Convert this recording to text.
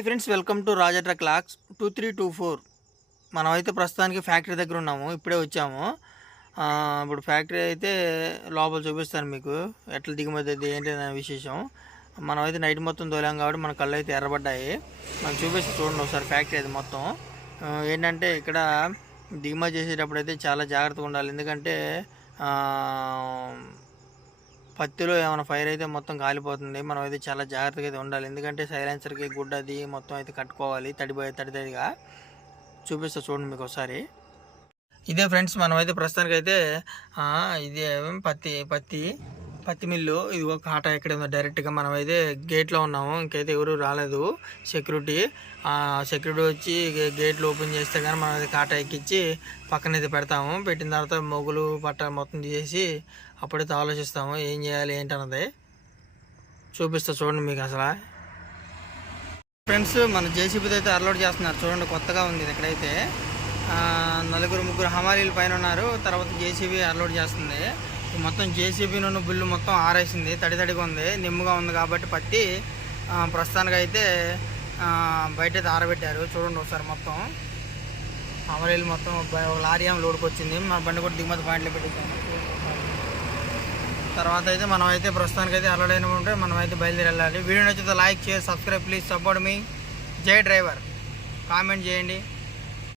Hi friends welcome to రాజట్ర clocks two three two four. మనమైతే ప్రస్తుతానికి factory దగ్గర ఉన్నాము ఇప్పుడే వచ్చాము. ఇప్పుడు ఫ్యాక్టరీ అయితే లోపల చూపిస్తాను మీకు ఎట్లా దిగుమతి అది ఏంటి అనే విశేషం. మనమైతే నైట్ మొత్తం తోలాం కాబట్టి మన కళ్ళు అయితే ఎర్రబడ్డాయి. మనం చూపిస్తే చూడండి ఒకసారి ఫ్యాక్టరీ అది మొత్తం. ఏంటంటే ఇక్కడ దిగుమతి చేసేటప్పుడు అయితే చాలా జాగ్రత్తగా ఉండాలి. ఎందుకంటే పత్తిలో ఏమైనా ఫైర్ అయితే మొత్తం కాలిపోతుంది. మనం అయితే చాలా జాగ్రత్తగా అయితే ఉండాలి. ఎందుకంటే సైలెన్సర్కి గుడ్డ అది మొత్తం అయితే కట్టుకోవాలి. తడిపోయి తడితడిగా చూపిస్తా చూడండి మీకు ఒకసారి. ఇదే ఫ్రెండ్స్ మనం అయితే ప్రస్తుతానికి అయితే ఇదే పత్తి పత్తి పత్తి మిల్లు. ఇది ఒక ఎక్కడ ఉందో డైరెక్ట్గా మనం అయితే గేట్లో ఉన్నాము. ఇంకైతే ఎవరు రాలేదు. సెక్యూరిటీ సెక్యూరిటీ వచ్చి గేట్లు ఓపెన్ చేస్తే కానీ మనం అయితే కాటా ఎక్కించి పక్కన అయితే పెడతాము. పెట్టిన తర్వాత మొగులు పట్ట మొత్తం తీసేసి అప్పుడైతే ఆలోచిస్తాము. ఏం చేయాలి ఏంటన్నది. చూపిస్తా చూడండి మీకు అసలు. ఫ్రెండ్స్ మన జేసీబీతో అయితే అన్లోడ్ చేస్తున్నారు. చూడండి కొత్తగా ఉంది ఇది ఇక్కడైతే. నలుగురు ముగ్గురు హమాలీలు పైన ఉన్నారు. తర్వాత జేసీబీ అన్లోడ్ చేస్తుంది. మొత్తం జేసీబీ నుండి బిల్లు మొత్తం ఆరేసింది తడి తడిగా ఉంది నిమ్ముగా ఉంది కాబట్టి పత్తి ప్రస్తుతానికి అయితే బయట అయితే ఆరబెట్టారు. చూడండి ఒకసారి మొత్తం. అమరేలు మొత్తం ఒక లారీ ఆమె లోడ్కి వచ్చింది మన బండి కూడా దిగుమతి పాయింట్లో పెట్టేసాము తర్వాత అయితే మనం అయితే ప్రస్తుతానికి అయితే అలడైన ఉంటే మనం అయితే బయలుదేరి వెళ్ళాలి వీడియో నచ్చితే లైక్ చేసి సబ్స్క్రైబ్ ప్లీజ్ సపోర్ట్ మీ. జై డ్రైవర్. కామెంట్ చేయండి.